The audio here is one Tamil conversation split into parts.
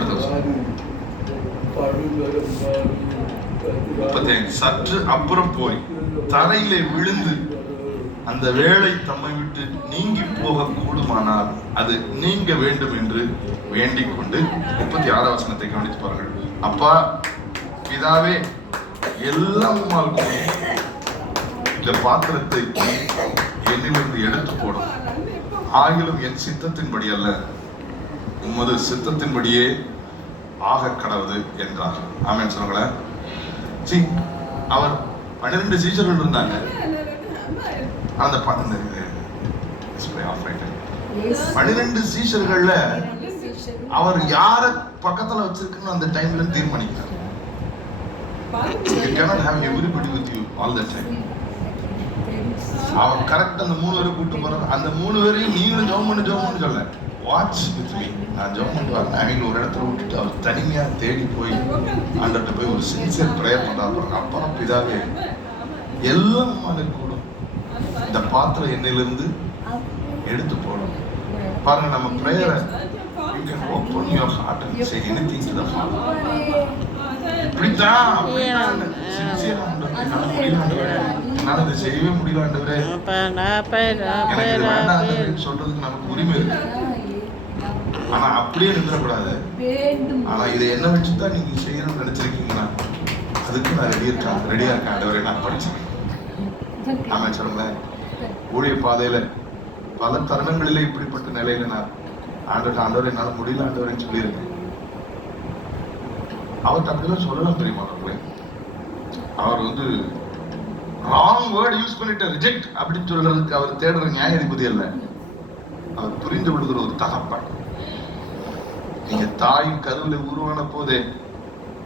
35 சற்று அப்புறம் போய் தரையிலே விழுந்து அந்த வேலை தம்மை விட்டு நீங்கி போக கூடுமானால் அது நீங்க வேண்டும் என்று வேண்டிக் கொண்டு 36 வசனத்தை கவனித்து பாருங்கள். அப்பா பிதாவே எல்லாம் உம்மால் கூடும், இந்த பாத்திரத்தை என்னிலிருந்து எடுத்து போடும், ஆகிலும் என் சித்தத்தின்படி அல்ல உமது சித்தத்தின்படியே ஆக கடவுது என்றார். ஆமென் சொல்லுங்களேன். அவர் 12 சீஷர்கள் இருந்தாங்க. அந்த 12 சீஷர்கள்ல அவர் யார பக்கத்துல வச்சிருக்குன்னு அந்த டைம்ல தீர்மானிக்கிறார். You cannot have everybody with you all the time. அவர் கரெக்ட் அந்த 3 பேரை கூட்டு போறாரு. அந்த 3 பேரையும் நீங்களும் ஜெபம் பண்ணு சொல்ல, வாட்ச் வித் மீ, நான் ஜெபம் பண்ணிட்டு வரேன். அவங்க ஒரு இடத்துல விட்டுட்டு அவர் தனிமையா தேடி போய் ஆண்டவர்கிட்ட போய் ஒரு சின்சியர் ப்ரேயர் பண்றாரு. அப்புறம் பிதாவே எல்லாம் மனதில் கூடும், இந்த பாத்திரம் என்னிலிருந்து எடுத்து போடும். பாருங்க, நம்ம ப்ரேயரை you can open your heart and say anything to the Father. இப்படித்தான் சின்சியரா என்னால இதை செய்யவே முடியல ஆண்டவரே, சொல்றதுக்கு நமக்கு உரிமை இருக்கு. ஆனா அப்படியே நின்றக்கூடாது. ஆனா இதை என்ன வச்சுதான் நீங்க செய்யணும்னு நினைச்சிருக்கீங்கன்னா அதுக்கு நான் ரெடியா இருக்கேன் ஆண்டவரே, நான் படிச்சேன். ஆமா சொல்லுங்களேன். ஊழிய பாதையில பல தருணங்களிலே இப்படிப்பட்ட நிலையில நான் ஆண்டவர் என்னால முடியல ஆண்டவரேன்னு சொல்லியிருக்கேன். அவர்கிட்ட அப்படிலாம் சொல்லலாம் தெரியுமா? அவர் வந்து ராங் வேர்ட் யூஸ் பண்ணிட்டு ரிஜெக்ட் அப்படின்னு சொல்றதுக்கு அவர் தேடுற நியாயாதிபதி அல்ல, அவர் புரிந்து விடுகிற ஒரு தகப்பன். நீங்க தாயின் கருவில உருவான போதே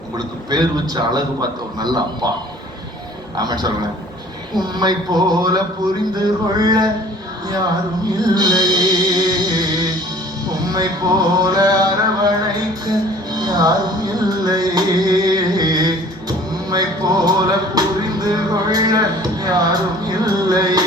உங்களுக்கு பேர் வச்ச அழகு பார்த்த ஒரு நல்ல அப்பா. ஆமா சொல்லுங்க. உம்மை போல புரிந்து கொள்ள யாரும் இல்லையே, உம்மை போல அரவணைக்க யாரும் இல்லையே, உம்மை போல புரிந்து கொள்ள யாரும் இல்லையே.